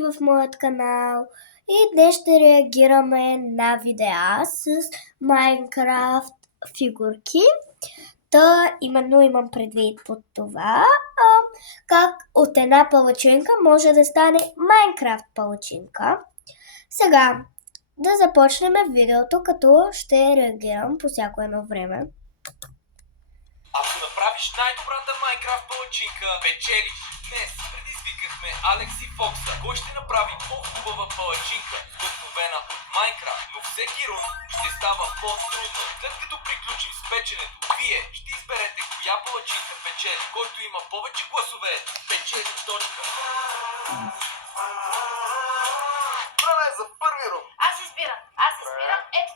В моят канал и днес ще реагираме на видеа с Майнкрафт фигурки. Именно имам предвид под това, как от една палачинка може да стане Майнкрафт палачинка. Сега да започнем видеото, като ще реагирам по всяко едно време. Ако направиш най-добрата Майнкрафт палачинка, печелиш. Днес предизвикахме Алекс и Фокса. Кой ще направи по-хубава палачинка, вдъхновена от Майнкрафт, но всеки рунд ще става по-трудно. След като приключим с печенето, вие ще изберете коя палачинка печели. Който има повече гласове, печели точка. Време за първи рунд. Аз избирам ето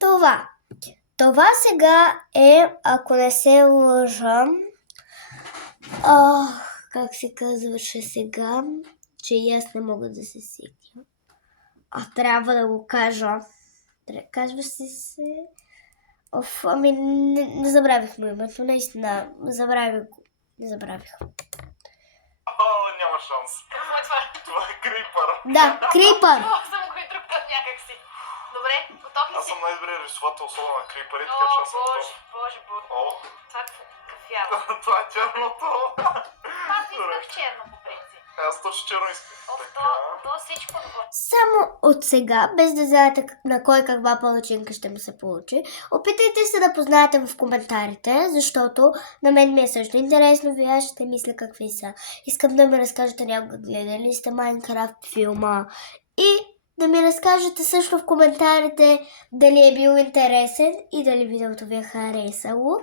това. Това сега е, ако не се лъжа, как се казваше сега, че и аз не мога да се сетя. Трябва да го кажа. Казва се... не забравих му името, наистина. Не забравих. Няма шанс. Какво е това? Това е Крипър. Да, Крипър. Чувах съм го и друг път някакси. Добре, готов ли Аз си? съм най-добрият рисувател, особено на Крипъри, така че аз съм готов. Боже. О, Това какъв явно. това е черното. Аз исках черно по принцип. Аз точно черно искам. То всичко добро. Само от сега, без да знаете на кой каква палачинка ще му се получи, опитайте се да познаете в коментарите, защото на мен ми е също интересно, вие ще мисля какви са. Искам да ми разкажете някога гледали сте Майнкрафт филма и да ми разкажете също в коментарите дали е бил интересен и дали видеото ви е харесало,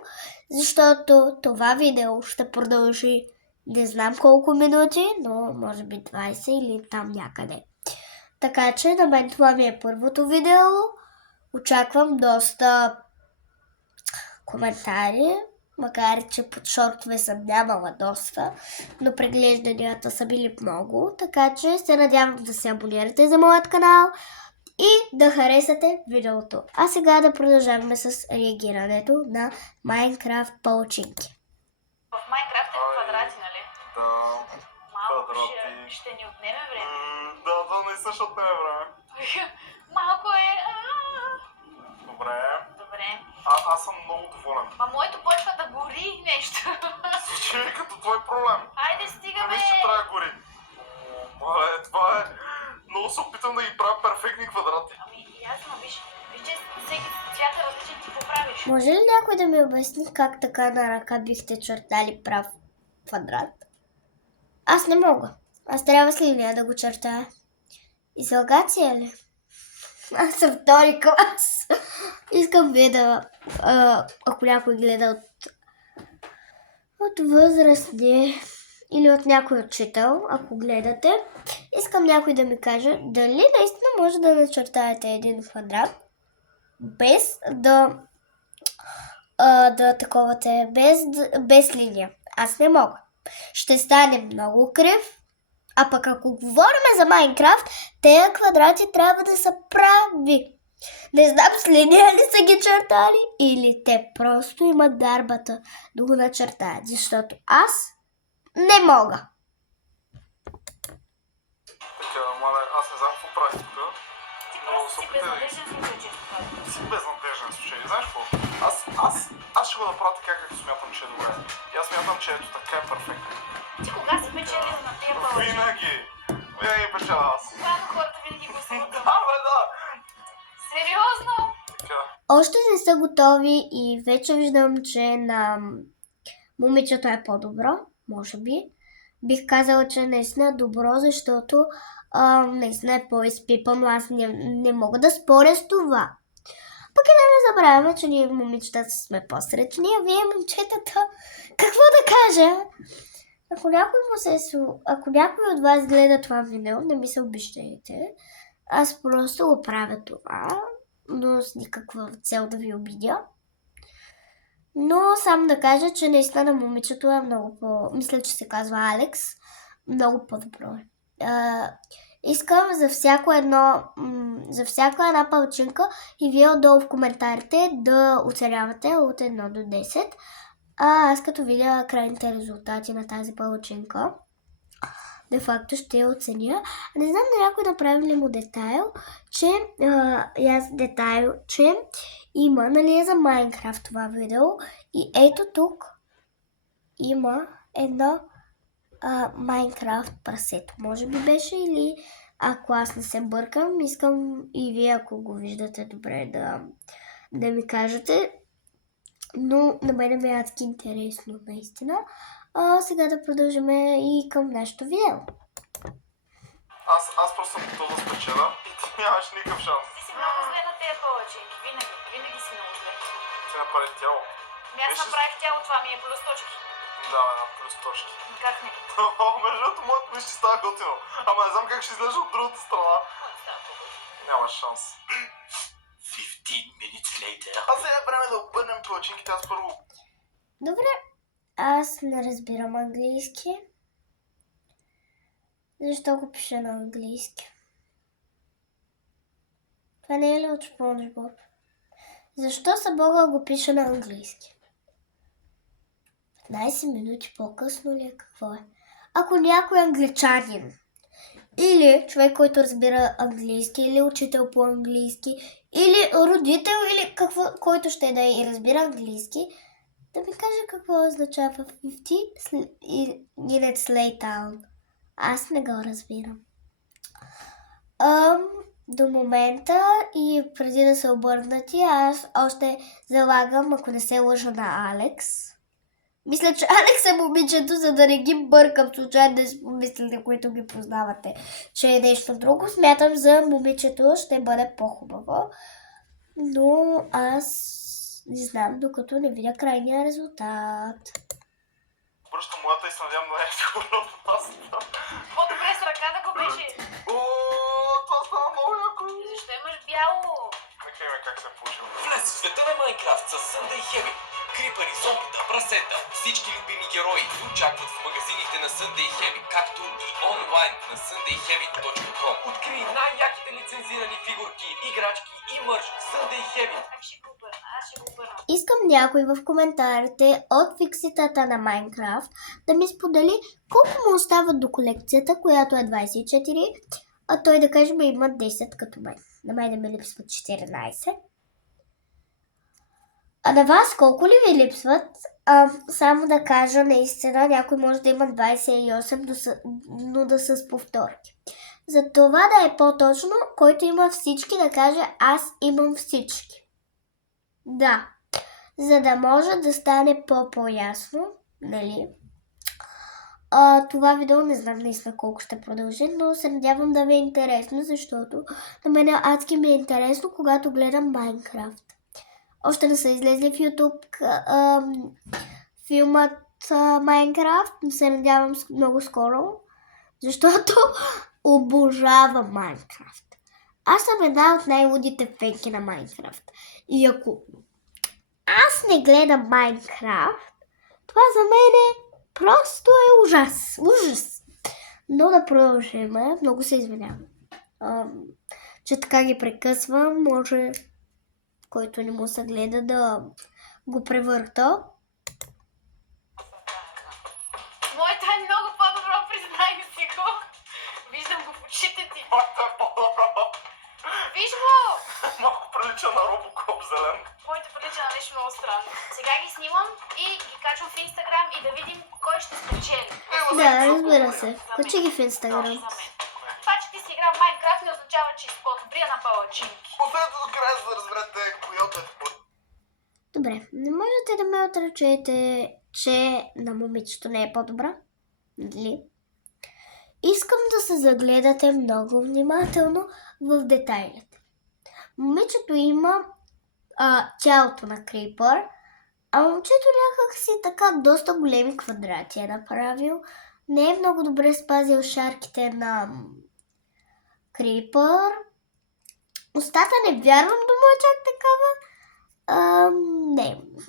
защото това видео ще продължи не знам колко минути, но може би 20 или там някъде. Така че на мен това ми е първото видео. Очаквам доста коментари, макар че под шортове съм нямала доста, но преглежданията са били много, така че се надявам да се абонирате за моят канал и да харесате видеото. А сега да продължаваме с реагирането на Майнкрафт палачинки. В Майнкрафт е квадрати, нали? Да. Малко Квадрати. ще ни отнеме време. Да, наистина ще отнеме време. Малко е... Добре. Аз съм много доволен. Моето почва да гори нещо. Звучи като твой проблем. Хайде, стигаме. Нали ще трябва да гори? Това е. Много се опитам да ги правя перфектни квадрати. Ясно, виж, че всеки цвят е различен, ти поправиш. Може ли някой да ми обясни как така на ръка бихте чертали прав квадрат? Аз не мога. Аз трябва с линия да го чертая. Излагация ли? Аз съм втори клас. Искам вие да... ако някой гледа от възрастни или от някой учител, ако гледате, искам някой да ми каже дали наистина може да начертаете един квадрат без да таковате, без линия. Аз не мога. Ще стане много крив, а пък ако говорим за Майнкрафт, тези квадрати трябва да са прави. Не знам с линия ли са ги чертали или те просто имат дарбата да го начертаят, защото аз не мога. Така, мале, аз не знам какво правих тук. Ти просто си безнадежден случай, че това. Си безнадежден случай. Знаеш какво? Аз ще го направя така, както смятам, че е добре. И аз смятам, че ето така е перфектно. Ти кога си печелил на тия палачи? Винаги печеля аз. Главно хората винаги го са Да. Сериозно? Така. Още не са готови и вече виждам, че на момичето е по-добро, може би. Бих казала, че наистина е добро, защото наистина е по-изпипано. Аз не мога да споря с това. Пък и да не забравяме, че ние момичетата сме по-сречни, а вие момчетата, какво да кажа? Ако някой от вас гледа това видео, не ми се обиждайте. Аз просто го правя това, но с никаква цел да ви обидя. Но само да кажа, че наистина на момичето е много мисля, че се казва Алекс, много по-добро е. Искам за всяка една палачинка и вие отдолу в коментарите да оценявате от 1 до 10. Аз като видя крайните резултати на тази палачинка, де-факто ще я оценя. Не знам на някой направи ли му детайл, че че има, нали е за Майнкрафт това видео. И ето тук има едно Майнкрафт прасето. Може би беше, или ако аз не се бъркам, искам и вие, ако го виждате добре, да ми кажете. Но на мен ми е адски интересно, наистина. Сега да продължим и към нашото видео. Аз просто съм готов да спечеля и ти нямаш никакъв шанс. Ти си много зле на тези палачинки. Винаги си много зле. Ти направи тяло. Аз направих тяло, това ми е плюс точки. Да, на плюс точки. Как не? Между другото, моето ми ще става готино. Ама не знам как ще излежа от другата страна. Нямаш шанс. 15 minutes later. Аз сега е време да обърнем палачинките, аз първо. Добре, аз не разбирам английски. Защо го пиша на английски? Това не е ли от SpongeBob? Защо Събога го пише на английски? 15 минути по-късно ли е? Какво е? Ако някой англичанин или човек, който разбира английски, или учител по английски, или родител, или който ще да и разбира английски, да ми каже какво означава 50 minutes later. Аз не го разбирам. До момента и преди да се обърнати, аз още залагам, ако не се лъжа, на Алекс. Мисля, че Алекс е момичето, за да не ги бъркам случайно да си помислите, които ги познавате, че е нещо друго. Смятам за момичето ще бъде по-хубаво. Но аз не знам, докато не видя крайния резултат. Връщам моята и се надявам да не е сигурно от масата. По-добре с ръка да го беше. Това става много яко. Защо имаш бяло? Нека ме как се е получил. Влез в света на Майнкрафт с Sunday Heavy. Крипъри, зомбита, прасета, всички любими герои ви очакват в магазините на Sunday Heavy, както и онлайн на sundayheavy.com. Открий най-яките лицензирани фигурки, играчки и мърж в Sunday Heavy. Аз ще го обърна. Искам някой в коментарите от фикситата на Майнкрафт да ми сподели колко му остават до колекцията, която е 24, а той да каже има 10 като мен. На мен да ми липсват 14. А на вас колко ли ви липсват? Само да кажа, наистина, някой може да има 28, но да са с повторки. За това да е по-точно, който има всички, да каже аз имам всички. Да, за да може да стане по-ясно, нали? Това видео не знам наистина колко ще продължи, но се надявам да ви е интересно, защото на мен адски ми е интересно, когато гледам Майнкрафт. Още не са излезли в YouTube филмът Майнкрафт, но се надявам много скоро, защото обожавам Майнкрафт. Аз съм една от най-лудите фенки на Майнкрафт. И ако аз не гледам Майнкрафт, това за мен просто е ужас. Но да продължим. Много се извинявам, че така ги прекъсвам. Може който не му се гледа да го превърта. Моята е много по-добро, признай си го. Виждам го в очите ти. Моята е по-добро. Виж го! Малко прилича на Робокоп зелен. Моето прилича на нещо много странно. Сега ги снимам и ги качвам в Инстаграм и да видим кой ще спечели. Да, разбира се. Качи ги в Инстаграм. Това, че ти си играл в Майнкрафт, не означава, че си по-добрия на палачинки. Последното до края, за да разберете която е по. Добре, не можете да ме отречете, че на момичето не е по-добра? Нали? Искам да се загледате много внимателно в детайлите. Момичето има тялото на Крипър, а момчето някак си така доста големи квадрати е направил. Не е много добре спазил шарките на Крипър. Устата не вярвам да му е чак такава.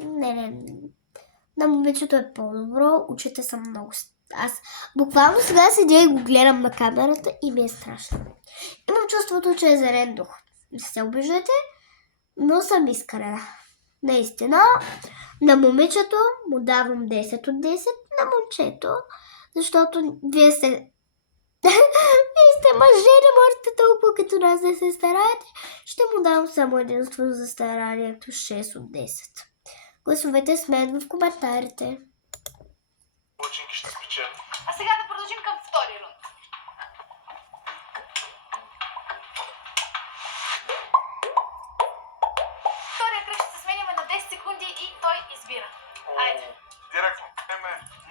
Не. На момичето е по-добро. Очите са много... Аз буквално сега седя и го гледам на камерата и ми е страшно. Имам чувството, че е зелен дух. Не се обиждате, но съм искрена. Наистина, на момичето му давам 10 от 10, на момчето, защото вие сте Вие сте мъже, не можете толкова като нас да се стараете. Ще му дам само единство за старанието 6 от 10. Гласовете с мен в коментарите. Палачинки ще спечели. А сега да продължим към втори рунд. Втория кръг ще се сменяме на 10 секунди и той избира. Айде. Директно.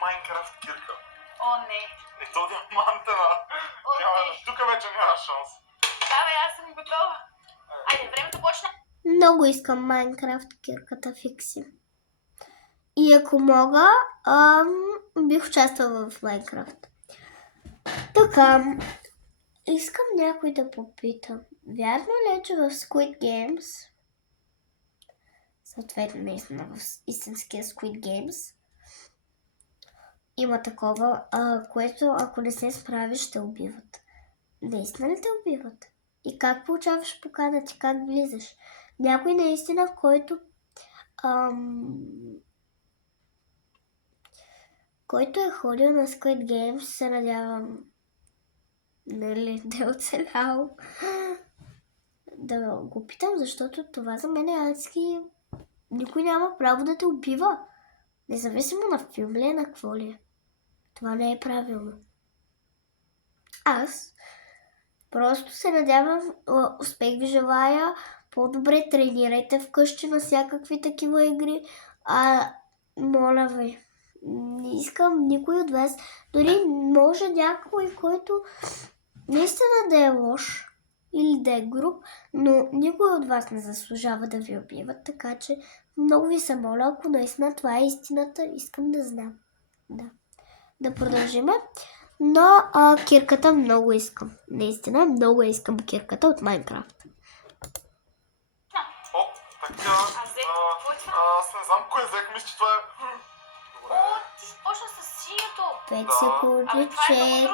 Майнкрафт кирка. О, не. И то диамантена. О, не. Тук вече няма шанс. Абе, аз съм готова. Айде, времето почна. Много искам Майнкрафт кирката Фикси. И ако мога, бих участвала в Майнкрафт. Така, искам някой да попита. Вярно ли е, че в Squid Games, съответно наистина в истинския Squid Games, има такова, което ако не се справиш, ще убиват. Наистина ли те убиват? И как получаваш поканата? Как влизаш? Някой наистина, който е ходил на Squid Games, се надявам, нали, да е оцелял. Да го питам, защото това за мен е адски. Никой няма право да те убива. Независимо на филм ли е, на какво ли е. Това не е правилно. Аз просто се надявам, успех ви желая, по-добре тренирайте вкъщи на всякакви такива игри. Моля ви, не искам никой от вас, дори може някой, който наистина да е лош или да е груб, но никой от вас не заслужава да ви убиват, така че много ви се моля, ако наистина това е истината, искам да знам. Да продължим. Но кирката много искам. Наистина много искам кирката от Майнкрафт. О, така. Аз не знам кой взех, мисля, че това е... О, ти почна с синьото. 5 секунди, 4,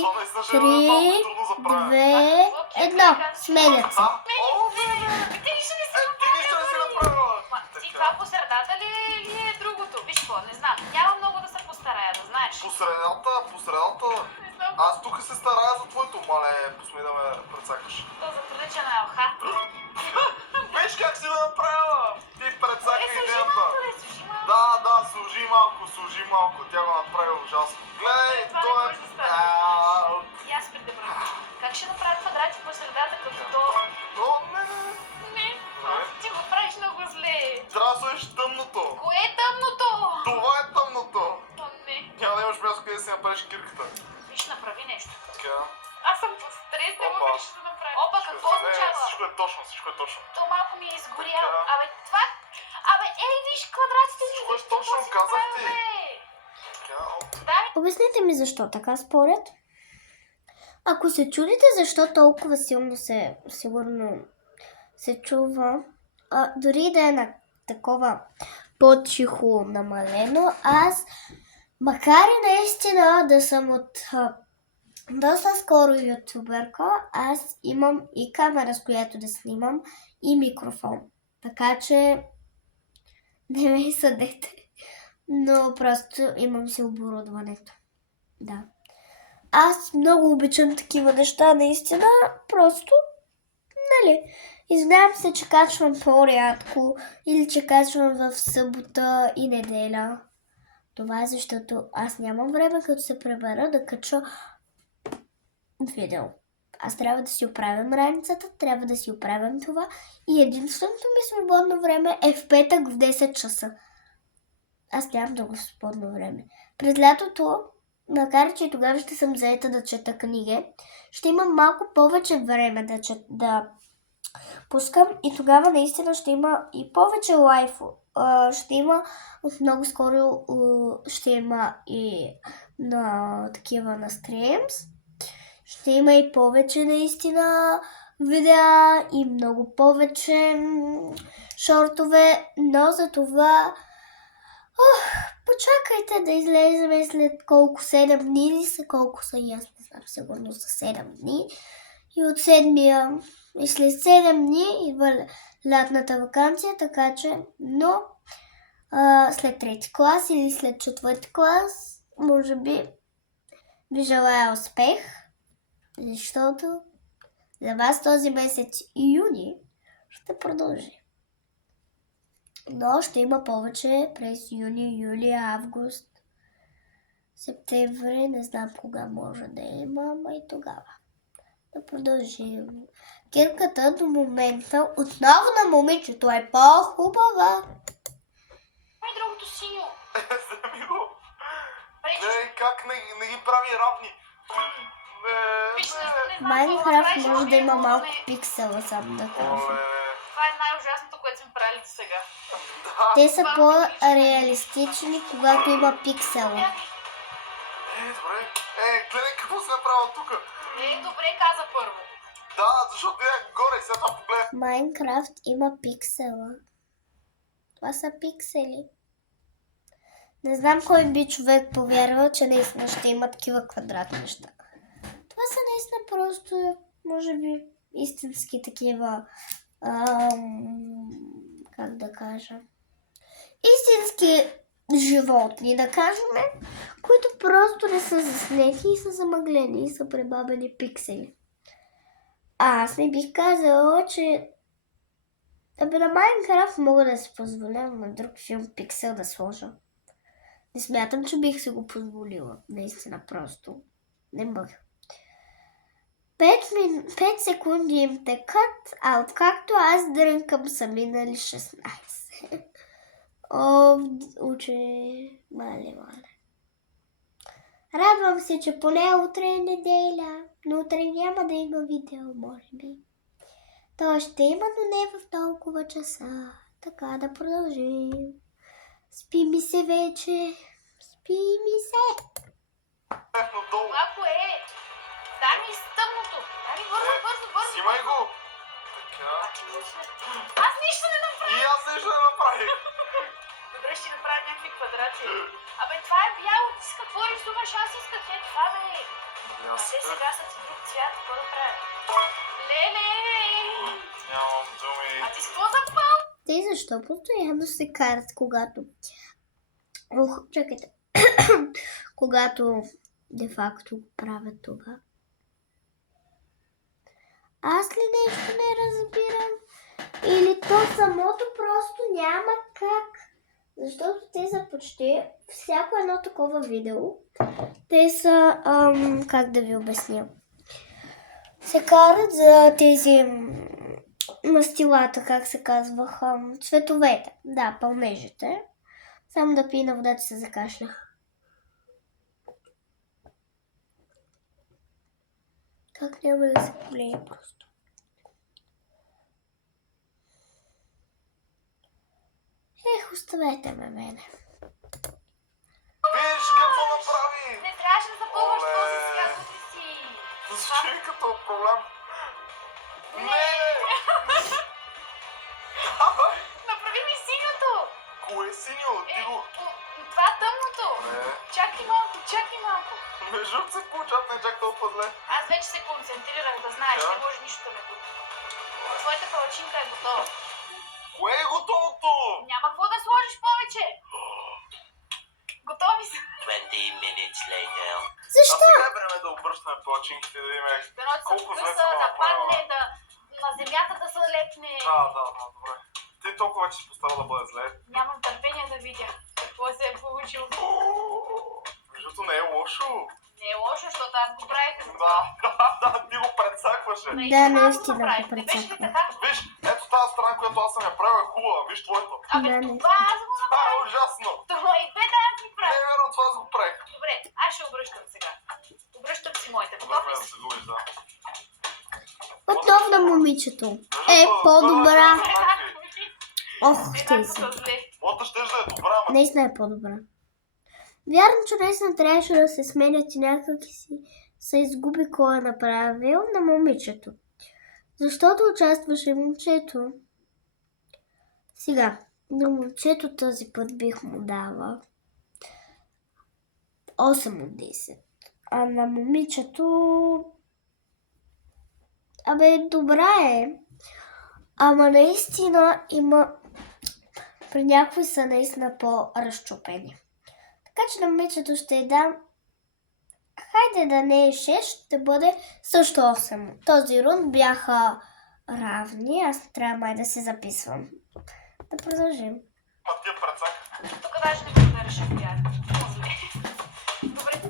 това наистина ще е малко трудно за правене. 2, 1. Сменят се. Ти нищо не си Ти нищо не си направила. Ти това по средата ли е другото? Виж какво, не знам. Няма много да се постарая, да знаеш. По средата. Не знам. Аз тук се старая за твоето, мале, посмей да ме прецакаш. То за прилича на елха. Виж как си го направила! Ти прецака идеята. Сложи малко. Да, служи малко. Тя го направи ужасно. Гледай, Това то не е... може да стане. И аз придебрам. Как ще направя квадрати по средата, като то... О, не. Не, ти го правиш много зле. Трябва да сложиш тъмното. Кое е тъмното? Това е тъмното. О, не. Няма да имаш място къде да си направиш кирката. Виж, направи нещо. Така. Аз съм в стрес, не мога нищо да направя. Опа, какво Не, означава? всичко е точно. То малко ми е изгоря. Така. Абе, това... Ей, виж квадратите. Всичко е точно, казах ти. Така, Дай. Обясните ми защо така според. Ако се чудите защо толкова силно сигурно се чува, дори да е на такова по-тихо намалено, аз, макар и наистина да съм от доста скоро ютубърка, аз имам и камера, с която да снимам, и микрофон. Така че не ме съдете. Но просто имам си оборудването. Да. Аз много обичам такива неща, наистина. Просто, нали, изнавам се, че качвам по-рядко или че качвам в събота и неделя. Това е защото аз нямам време, като се пребера, да кача видео. Аз трябва да си оправям раницата, трябва да си оправям това и единственото ми свободно време е в петък в 10 часа. Аз нямам много свободно време. През лятото, макар че тогава ще съм заета да чета книги, ще имам малко повече време да пускам и тогава наистина ще има и повече лайф. Ще има от много скоро ще има и на такива на стримс. Ще има и повече наистина видеа и много повече шортове, но за това почакайте да излезем след колко 7 дни или са колко са, и аз не знам, сигурно за 7 дни. И от 7-я и след 7 дни идва лятната ваканция, така че, но след 3 клас или след 4 клас, може би ви желая успех Защото за вас този месец юни ще продължи. Но ще има повече през юни, юли, август, септември, не знам кога може да има, ама и тогава. Да продължим. Кирката до момента отново на момичето е по-хубава. И другото синьо. Вземи го. Пречиш. Не, как не ги прави равни? Виж, Не, не знам какво Майнкрафт правиш, може да има но малко не- пиксела, само да кажа. Оле. Това е най-ужасното, което сме правили до сега. Да. Те са по-реалистични, когато има пиксела. Добре. Гледай какво се направил тук. Добре каза първо. Да, защото я горе и след това погледна. Майнкрафт има пиксела. Това са пиксели. Не знам кой би човек повярвал, че наистина ще има такива квадратни неща. Това са наистина просто, може би, истински такива, как да кажа, истински животни, да кажем, които просто не са заснети и са замъглени и са пребабени пиксели. Аз не бих казала, че на Майнкрафт мога да си позволя на друг филм пиксел да сложа. Не смятам, че бих се го позволила. Наистина просто. Не мога. 5 секунди им текат, а откакто аз дрънкам са минали 16. О, уче, мале. Радвам се, че поне утре е неделя, но утре няма да има видео, може би. То ще има, но не в толкова часа. Така да продължим. Спи ми се вече. Спи ми се. Долу. Това кое е? Дай ми стъмното. Дай ми бързо. Снимай го. Така. Аз нищо не направих. И аз нещо не направих. Добре, ще направя някакви квадрати. Абе, това е бяло. Ти с какво рисуваш? Аз исках това да е. А те сега са ти друг цвят. Какво да правя? Леле! Нямам думи. А ти с какво запал? Те защо постоянно се карат, когато... чакайте. Когато де-факто го правят това. Аз ли нещо не разбирам? Или то самото просто няма как? Защото те са почти всяко едно такова видео. Те са, как да ви обясня, се карат за тези мастилата, как се казваха, цветовете. Да, пълнежите. Само да пия на водата се закашлях. Как няма да се полее просто? Оставете ме мене. Виж какво направи. Не трябваше да запълваш Оле. този свят вътре си. Защо като проблем? Не! Давай! Направи ми синьото. Кое е синьо? Ти го... Това тъмното. Не. Чакай малко. Между се получат не чак толкова зле. Аз вече се концентрирах, да знаеш, Да. не може нищо да ме бъде. Твоята палачинка е готова. Кое е готовото? Няма какво да сложиш повече. Готови са. 20 minutes later. А Защо? сега е време да обръщаме палачинките, да видим Дано да се колко зле скъса, съм да направила. падне, да на земята да се лепне. Да, добре. Ти толкова вече си постава да бъде зле. Нямам търпение да видя какво се е получило. Междуто не е лошо. Не е лошо, защото аз го правих. Да, ти го прецакваше. наистина го Не беше ли прецаквам. така? Виж, ето тази страна, която аз съм я правил е хубава. Виж твоето. Абе, Да, това аз го Това е направих. ужасно. Това и две да аз ги Не правя. е верно, това аз го правих. Добре, аз ще обръщам сега. Обръщам си моите. Готов Време ли да си? се губиш, да. Отново на момичето. Е, по-добра. Ох, те Еднакво са. са зле. Моята ще да е добра, ама Наистина е по-добра. Вярно, че наистина трябваше да се сменят и някак си се изгуби кой е направил на момичето. Защото участваше момчето. Сега, на момчето този път бих му дала 8 от 10. А на момичето... Абе, добра е. Ама наистина има... При някои са наистина по-разчупени. Така че на момичето ще й дам Хайде да не е 6, ще бъде също 8. Този рунд бяха равни. Аз трябва май да се записвам. Да продължим. Ма тия прецак. Тук даже не проверяше вяра. Добре.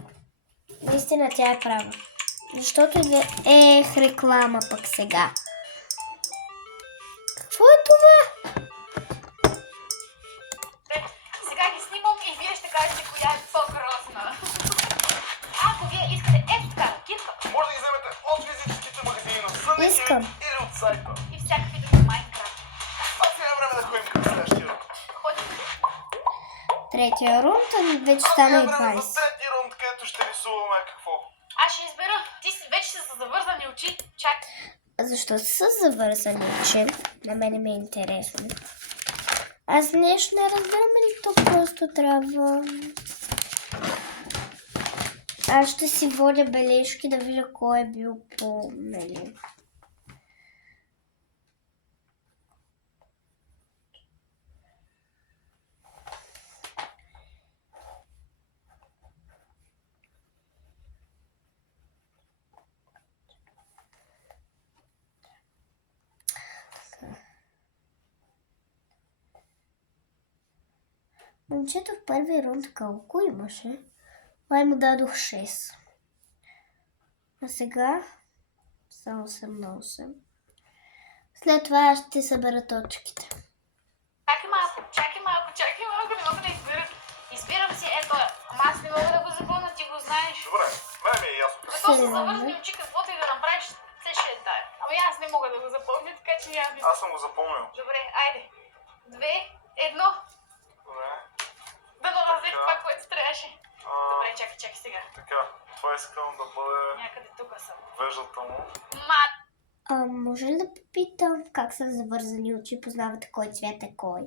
Наистина тя е права. Защото реклама пък сега. Какво е това? Сега ги снимам и вие ще кажете коя е по-грозна. Ако вие искате ето така ракетка Може да ги вземете от физическите магазини на Съники Искам. или от сайта. и всякакви други Майнкрафт. А сега е време да ходим към следващия рунд. Ходите ли? Третия рунд вече Сега стана е и време 20. за третия рунд, където ще рисуваме какво. Аз ще избера. Ти вече си за завързани очи. Чак. Защо са завързани очи? На мене ми е интересно. Аз нещо не разбирам ли то просто трябва... Аз ще си водя бележки да видя кой е бил по... Нали. Момчето в първи рунд колко имаше? Май му дадох 6. А сега са 8 на 8. След това аз ще събера точките. Чакай малко, не мога да избера. Избирам си ето. Ама аз не мога да го запълна, ти го знаеш. Добре, мен ми е ясно. Като са завързани очи, каквото и да направиш, се ще е тая. Ама и аз не мога да го запълня, така че няма. Аз съм го запомнил. Добре, айде. 2, 1. Добре. Да навъзех това, което трябваше. Добре, чакай сега. Така, това искам да бъде Някъде тук съм. веждата му. Мат! Може ли да попитам как са завързани очи, познавате кой цвят е кой?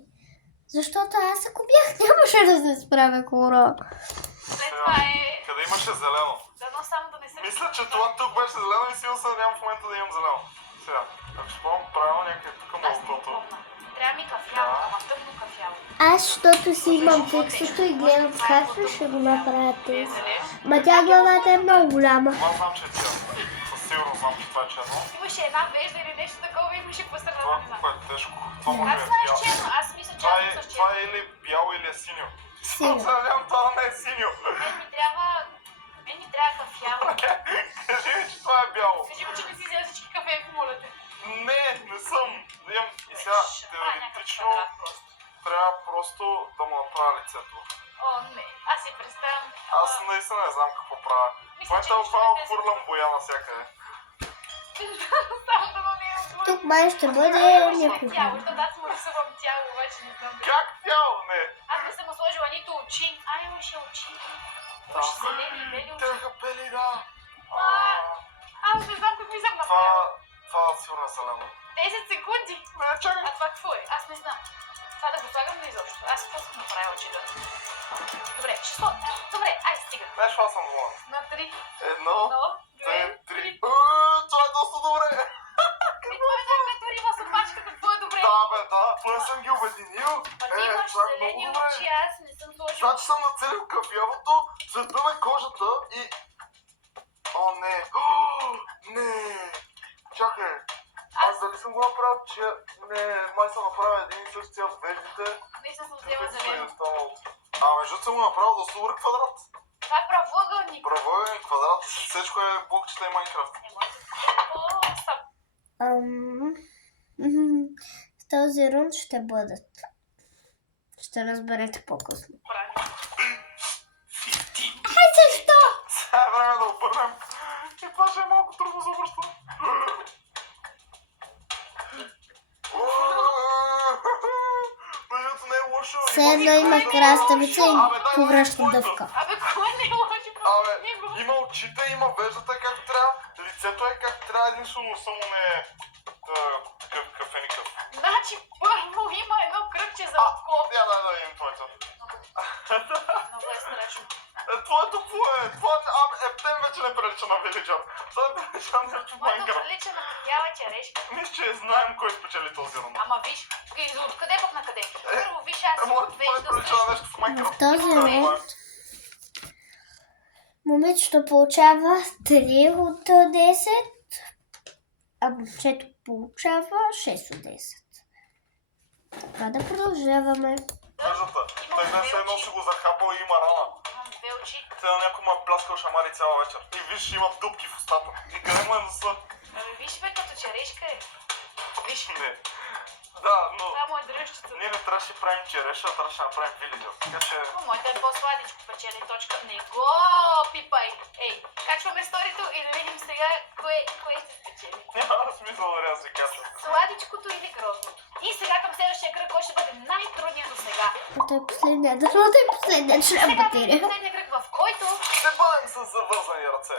Защото аз ако бях, нямаше да се справя хора. След това е... Къде имаше зелено? Дано само да не се... Мисля, че това тук беше зелено и сигурно се надявам в момента да имам зелено. Сега, ако ще помня правилно някъде тук Аз не малкото. помня. Трябва ми кафяво, ама тъмно кафяво. Аз, защото си имам текстото и гледам как ще го направя Е, тези. зелено. Ма тя главата е много голяма. Това знам, че е черно. Със сигурност знам, че това е черно. Имаше една вежда или нещо такова и имаше по средата. Това Не знам. е тежко. Това може Как да е знаеш бяло. черно? Аз мисля, че Това аз е, съм с това черно. е или бяло, или е синьо. Синьо. Се надявам това да не е синьо. Мен ми трябва кафяво. Кажи ми, че това е бяло. Кажи му, че не си взел всички кафенки, моля те. Не съм. Имам и сега Ще правя някакъв теоретично квадрат просто. трябва просто да му направя лицето. О, не. Аз си представям. Аз наистина не знам какво правя. В Мисля, момента че буквално ще хвърлям боя навсякъде. Само да му не е Тук май ще бъде Тяло, някой. защото аз му рисувам тяло, обаче не знам. Как тяло? Не. Аз не съм му сложила нито очи. Имаше очи. Имаше зелени и бели очи. Тяха бели, да. Аз не знам какви съм направила. Това сигурно е зелено. 10 секунди. Не, чакай. А това какво е? Аз не знам. Това да го слагам ли изобщо? Аз какво съм направила, че да... Добре, Добре, айде стига. Знаеш, това съм доволен. На 3. Едно, 2, 2, 3. 3. Това е доста добре. Това е да като риба с опачката, това е добре. Да, бе, да. Поне съм ги обединил. Ма ти имаш Това е зелени много добре. очи, аз не съм сложила. Значи съм нацелил кафявото, цвета на кожата и... О, не. Не. Чакай. Аз дали съм го направил, че... Не, май съм направил един и същи цвят веждите. Не съм взела зелено. Между съм го направил да добър квадрат. Това е правоъгълник. Правоъгълник, квадрат, всичко е блокчета и Майнкрафт. Не може да... О, стоп. В този рунд ще бъдат. Ще разберете по-късно. Правилно. Ай, защо? Сега е време да обърнем. И това ще е малко трудно за връщане. Междуто не е лошо. Все едно има краставица и повръща дъвка. Абе, кой не е лоши? Абе, има очите, има веждата както трябва. Лицето е както трябва, единствено носа му не е такъв кафеникъв. Значи, първо има едно кръгче за око. Да видим твоето. Много е страшно. Твоето какво е? Ептен вече не прилича на Вилиджър. Това е прилича на нещо в Моето Майнкрафт. прилича на бяла черешка. Мисля, че знаем кой спечели този рунд. Ама виж, откъде пък на къде? Първо виж, аз Моето това е вежда прилича на също. нещо в Майнкрафт. В този рунд Момичето получава 3 от 10, а момчето получава 6 от 10. Така да продължаваме. Мъжата, той ден се едно си го захапал и има рана. Имам 2 очи. Сега някой му е пляскал шамари цяла вечер. И виж, има дупки в устата. И къде му е носа? Ами виж бе, като черешка е. Виж, Не. Да, но това му е дръжчето. ние не трябваше да правим череша, а трябваше да направим вилидър. Така че... Но моята е по-сладичко, печели точка. Не го пипай. Ей, качваме сторито и да видим сега кое ще спечели. Няма смисъл да аз ви кажа. Сладичкото или грозното. И сега към следващия кръг, кой ще бъде най-трудният до сега. Това е последния, да, това е последния член Сега бъде батерия. последния кръг, в който Ще бъдем с завързани ръце.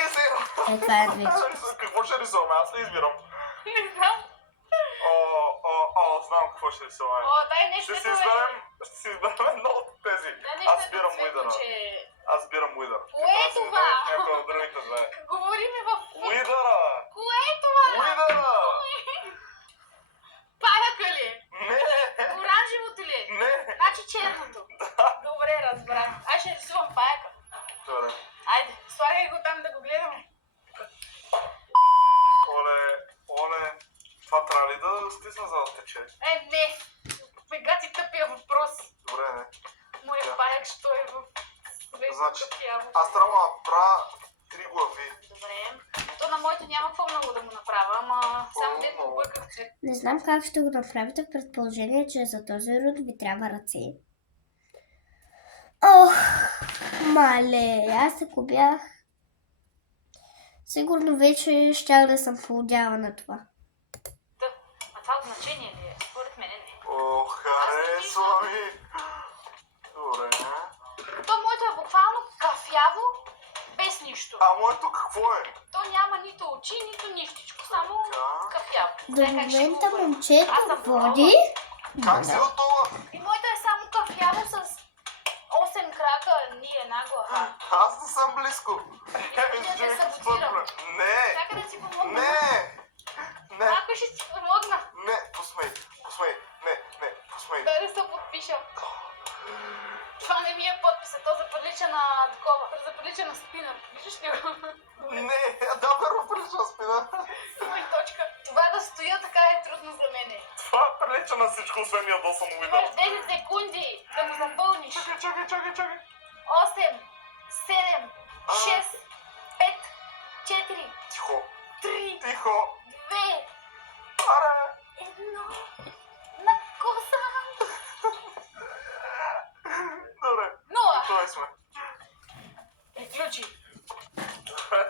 Ей, сега! Това е английски. Какво ще рисуваме? Аз не избирам. не знам. Знам какво ще рисуваме. О, дай нещо Ще си изберем едно от тези. Аз избирам Уидъра. Аз избирам Уидър. Кое е това? Някой от другите две. Говориме в... Уидъра! Кое е това? Уидъра! Паяка ли? Не! Оранжевото ли? Не! Значи черното. Добре, разбрах. Аз ще рисувам паяка. Добре. Айде, слагай го там да го гледаме. Оле, това трябва ли да стисна за да тече? Не. Сега ти тъпия въпрос. Добре, не. Моя паяк, що е в свежо Значи, кафяво. аз трябва да направя 3 глави. Добре. То на моето няма какво много да му направя, ама само дето го бърках цвет. Не знам как ще го направите в предположение, че за този рунд ви трябва ръце. Ох, мале, аз ако бях... Сигурно вече щях да съм поудяла на това. Да. А това значение ли е? Според мен не. О, харесва ми! Добре. То моето е буквално кафяво, без нищо. А моето какво е? То няма нито очи, нито нищичко, само Така. кафяво. До Сега как ще го момента обърна? момчето Аз съм води. Как си готова? И моето е само кафяво с 8 крака, ни една глава. Аз не съм близко. Искаш да те саботирам? Не! Чакай да си помогна. Не! Не! Ако ще ти помогна, Не! Посмей! Не! Посмей! дай да се подпиша. Това не ми е подписа, то заприлича на такова. Заприлича на спина. Виждаш ли го? Не! Да, верно прилича на спина. Има и точка. Това да стоя така е трудно за мене. Това прилича на всичко, освен ядосан Имаш Уидър. 10 секунди да го запълниш. Чакай! 8, 7, 6, 5, 4, Тихо! 3, Тихо! 2, Аре! 1. На коса. Добре, 0. готови сме. Приключи.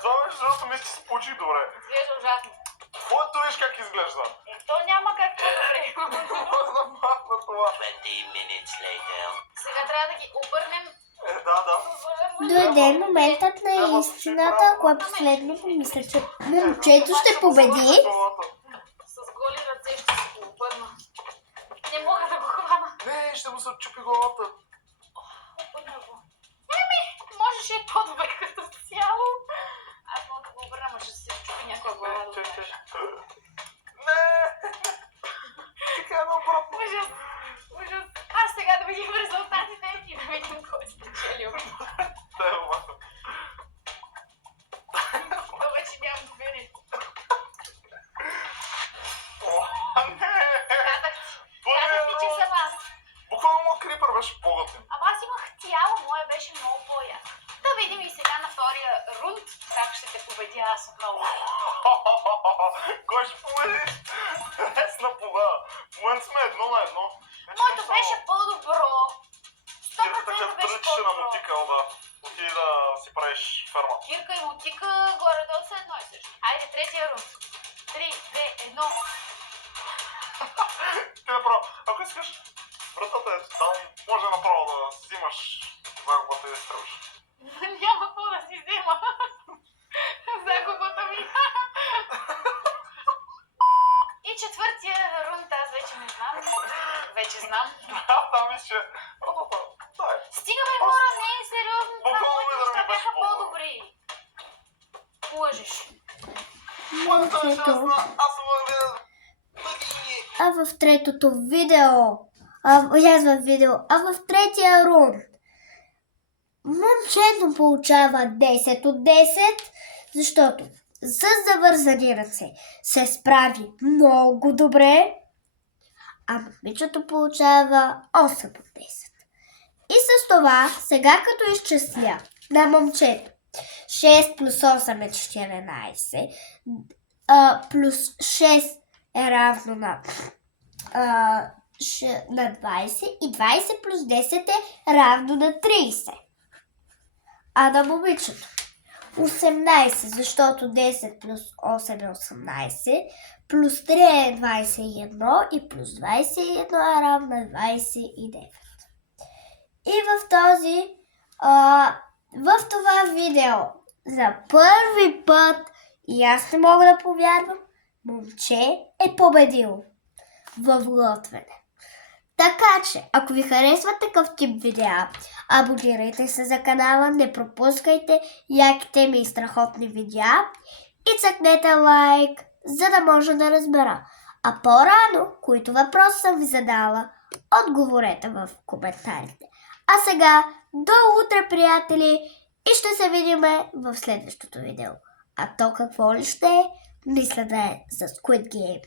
Това между другото мисля, че се получи добре. Изглежда ужасно. Твоето виж как изглежда. То няма как по-добре. Може да махна това. 20 minutes later. Сега трябва да ги обърнем. Да. Дойде моментът на истината, кое последно помисля, че момчето ще победи. С голи ръце ще си го обърна. Не мога да го хвана. Не, ще му се отчупи главата. Обърна го. Можеше и по-добре като цяло. Аз мога да го обърна, но ще се чупи някоя глава. Не! Така е наобратно. Ужас. Аз сега да видим резултатите и да видим кой е спечелил. Това вече нямам доверие. Казах ти, че съм аз. Буквално моят крипър беше по-готин. Ама аз имах цяло, моя беше много по-як. Да видим и сега на втория рунд как ще те победя аз отново. Кой ще победиш? Без на победа. В момента сме 1-1. Моето беше по-добро. 100% Такъв беше тръчеше на по-добро. мотикъл, да. Отиди да си правиш ферма. Кирка и мотика горе-долу са едно и също. Айде, третия рунд. 3, 2, 1. Ти направо, ако искаш, вратата е там, може направо да взимаш загубата и да стрелиш. Няма какво да си взема. Загубата ми. И четвъртия рунд аз вече не знам. Вече знам. Там мисля, дай. Стигаме хора, не е сериозно. Това Буквално моите Уидър ми неща беше бяха по-добър. по-добри. Лъжеш. Момчето. Аз съм във А в третото видео, в третия рунд, Момчето получава 10 от 10, защото с завързани ръце се справи много добре, а момичето получава 8 от 10. И с това, сега като изчисля на момчето 6 плюс 8 е 14, плюс 6 е равно на 20 и 20 плюс 10 е равно на 30. А на момичето 18, защото 10 плюс 8 е 18, плюс 3 е 21 и плюс 21 е равно на 29. И в това видео за първи път, и аз не мога да повярвам, момче е победил в готвене. Така че, ако ви харесва такъв тип видеа, абонирайте се за канала, не пропускайте яките ми и страхотни видеа и цъкнете лайк, за да може да разбера. А по-рано, които въпроси съм ви задала, отговорете в коментарите. А сега, до утре, приятели, и ще се видим в следващото видео. А то какво ли ще е? Мисля да е за Squid Game.